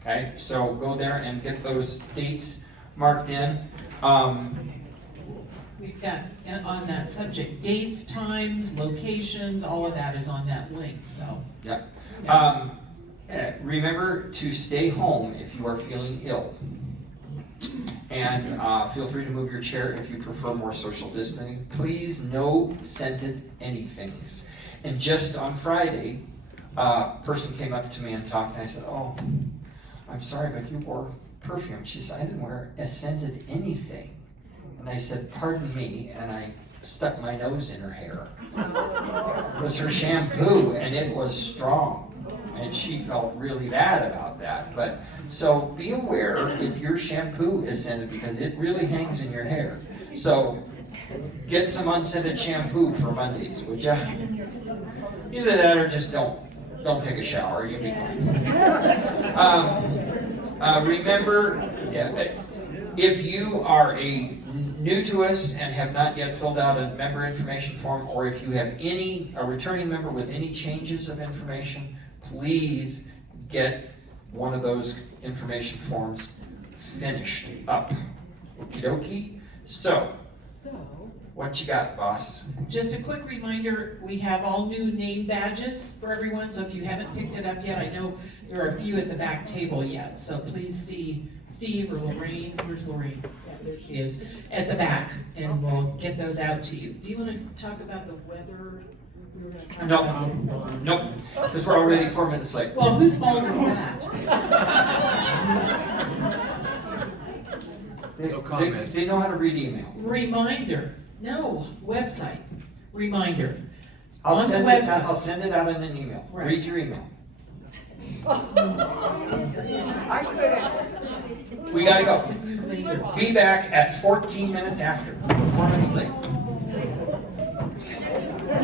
Okay, so go there and get those dates marked in. We've got, on that subject, dates, times, locations, all of that is on that link, so. Yep. Remember to stay home if you are feeling ill. And feel free to move your chair if you prefer more social distancing. Please, no scented anythings. And just on Friday, a person came up to me and talked, and I said, "Oh, I'm sorry, but you wore perfume." She said, "I didn't wear a scented anything." And I said, "Pardon me," and I stuck my nose in her hair. It was her shampoo, and it was strong. and she felt really bad about that. But, so be aware if your shampoo is scented, because it really hangs in your hair. So, get some unscented shampoo for Mondays, would ya? Either that or just don't take a shower, you'll be fine. Remember, if you are new to us and have not yet filled out a member information form, or if you have a returning member with any changes of information, please get one of those information forms finished up. Okie dokie. So, what you got, boss? Just a quick reminder, we have all new name badges for everyone, so if you haven't picked it up yet, I know there are a few at the back table yet, so please see Steve or Lorraine, where's Lorraine? Yeah, there she is, at the back, and we'll get those out to you. Do you want to talk about the weather? We were gonna talk about- Nope, because we're already 4 minutes late. Well, whose fault is that? No comment. They know how to read email. Reminder, no, website, reminder. I'll On the send it out in an email. Right. Read your email. I couldn't. We gotta go. Be back at 14 minutes after. 4 minutes late.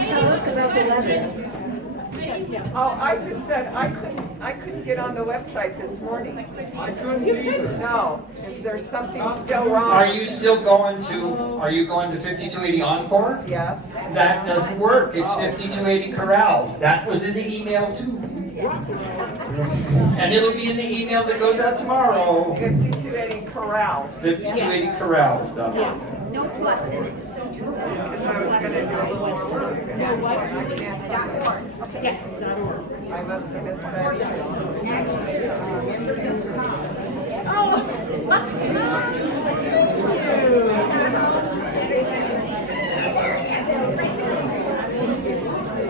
Tell us about the weather. Oh, I just said I couldn't get on the website this morning. I couldn't either. No, if there's something still wrong. Are you going to 5280 Encore? Yes. That doesn't work. It's 5280 Corrals. That was in the email too. And it'll be in the email that goes out tomorrow. 5280 Corrals. 5280 Corrals. Yes, no plus in it. Because I was gonna do a little more work. I can't. Yes. I must have missed that.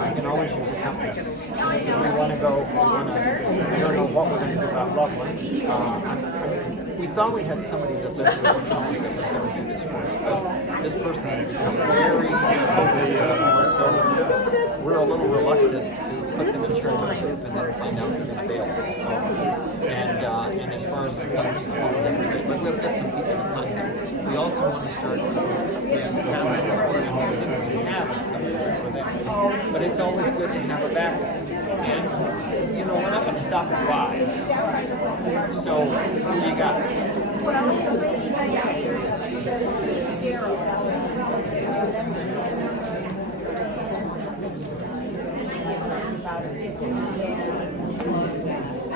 I can always use a compass. If we want to go, we don't know what we're going to do about Loveland. We thought we had somebody that lived in the county that was going to do this for us, but this person has become very busy, so we're a little reluctant to put them in charge of and then find out that it's bailable. So, and as far as the comes, but we'll get some pieces of content. We also want to start with the casting that we have for them. But it's always good to have a backup. And, you know, we're not going to stop at 5. So, you got it.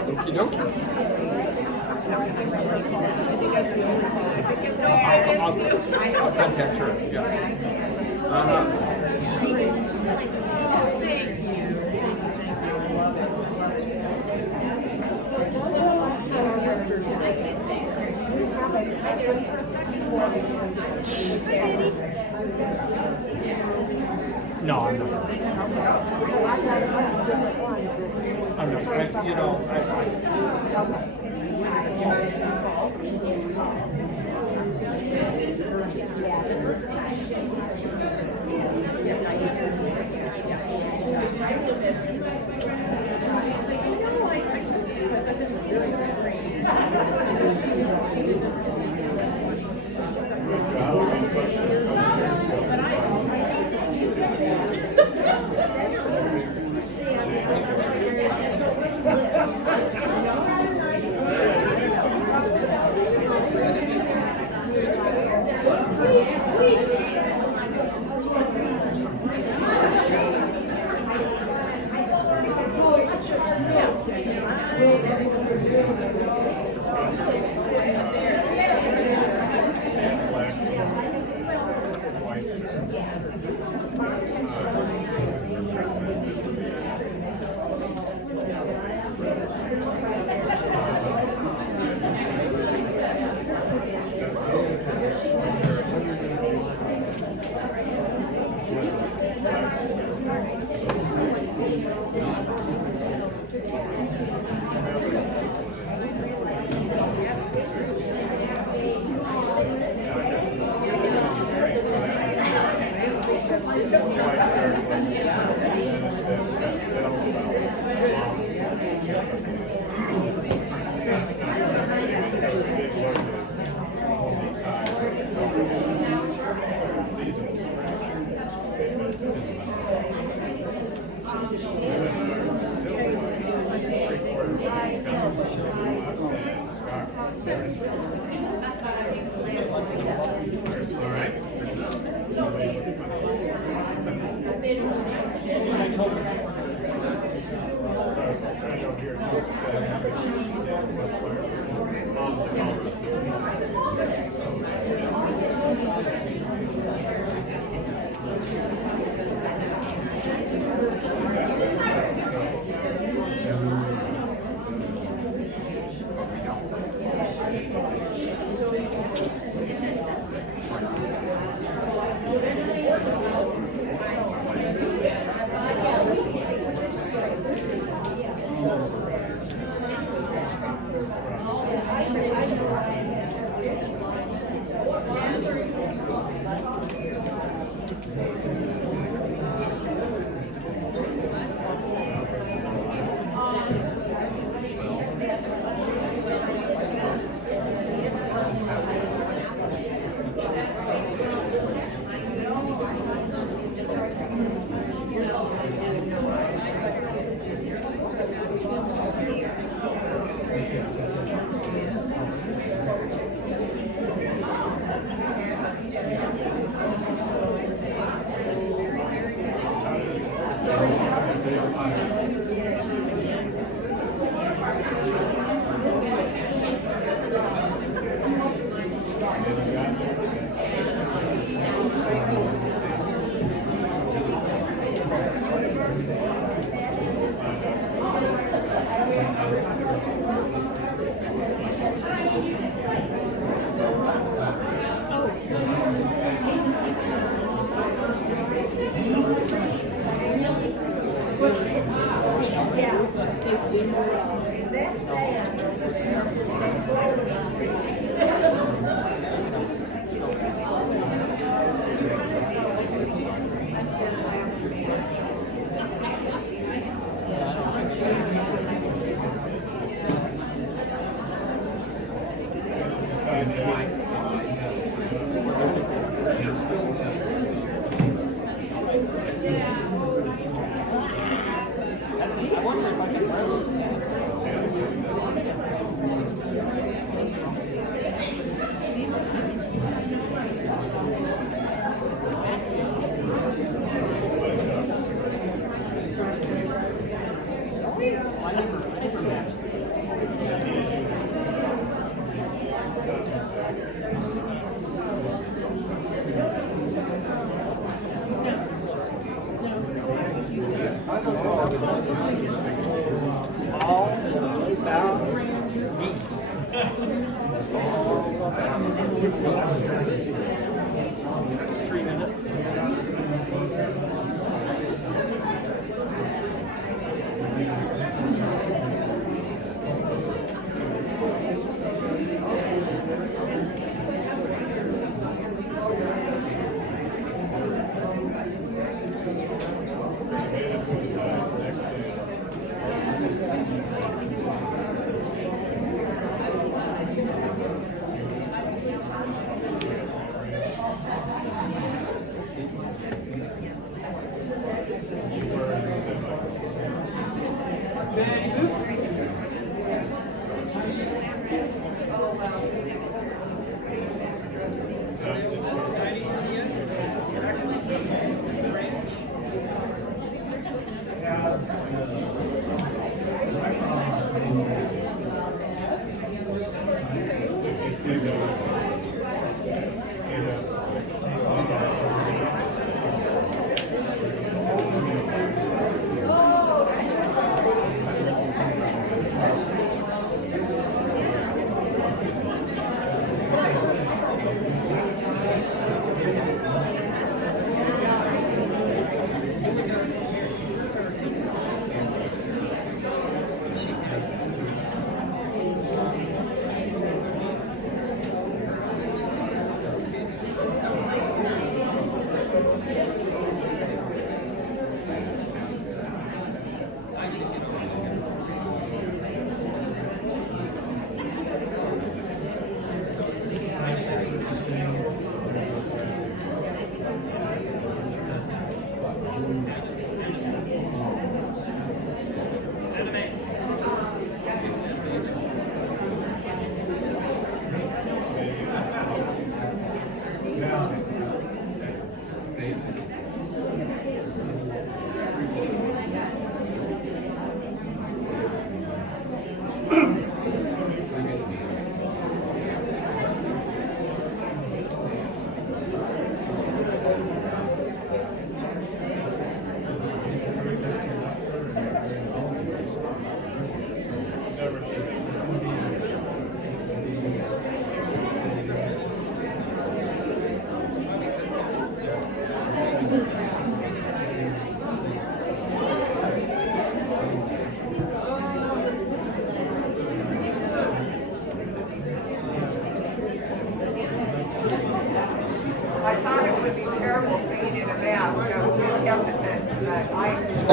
Okie dokie. I'll contact her. No, I'm not. I'm not. You know,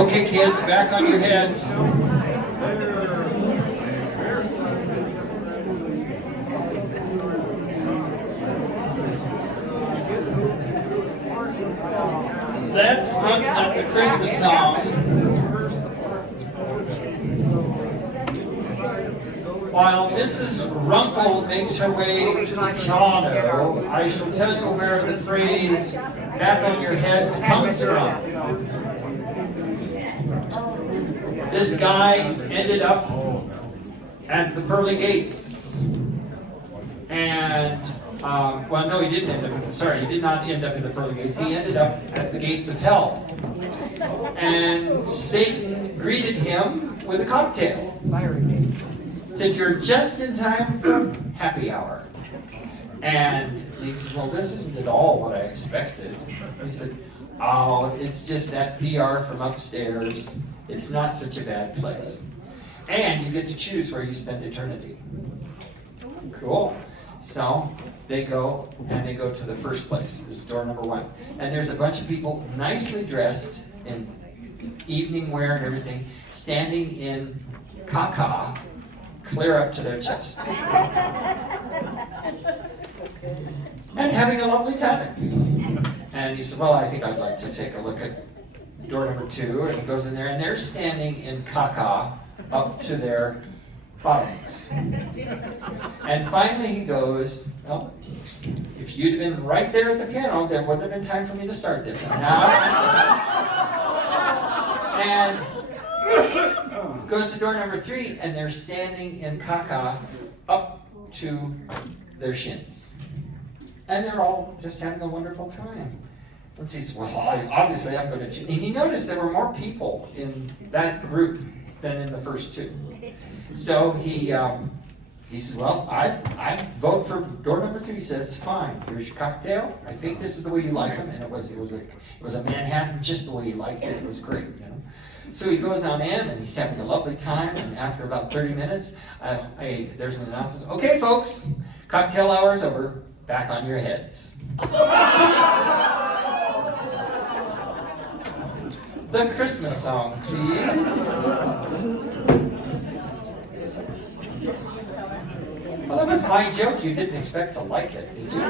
Okay, kids, back on your heads. Let's look at the Christmas song. While Mrs. Runkle makes her way to the piano, I shall tell you where the phrase "back on your heads" comes from. This guy ended up at the pearly gates. And, well, no, he didn't end up, sorry, he did not end up in the pearly gates. He ended up at the gates of hell. And Satan greeted him with a cocktail. Said, "You're just in time for happy hour." And he said, "Well, this isn't at all what I expected." He said, "Oh, it's just that PR from upstairs. It's not such a bad place. And you get to choose where you spend eternity." Cool. So they go to the first place. It was door number 1. And there's a bunch of people nicely dressed in evening wear and everything, standing in caca clear up to their chests. And having a lovely time. And he said, "Well, I think I'd like to take a look at door number 2, and he goes in there, and they're standing in caca up to their bottoms. And finally he goes, "Well, if you'd have been right there at the piano, there wouldn't have been time for me to start this. And now," and goes to door number 3, and they're standing in caca up to their shins. And they're all just having a wonderful time. And he says, "Well, obviously I'm going to..." And he noticed there were more people in that group than in the first 2. So he says, "Well, I vote for door number 3." He says, "Fine, here's your cocktail. I think this is the way you like them." And it was a Manhattan, just the way he liked it. It was great, you know. So he goes on in, and he's having a lovely time. And after about 30 minutes, there's an announcement. "Okay, folks, cocktail hour's over. Back on your heads." The Christmas song, please. Well, that was my joke. You didn't expect to like it, did you?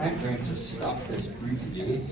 I'm going to stop this briefly.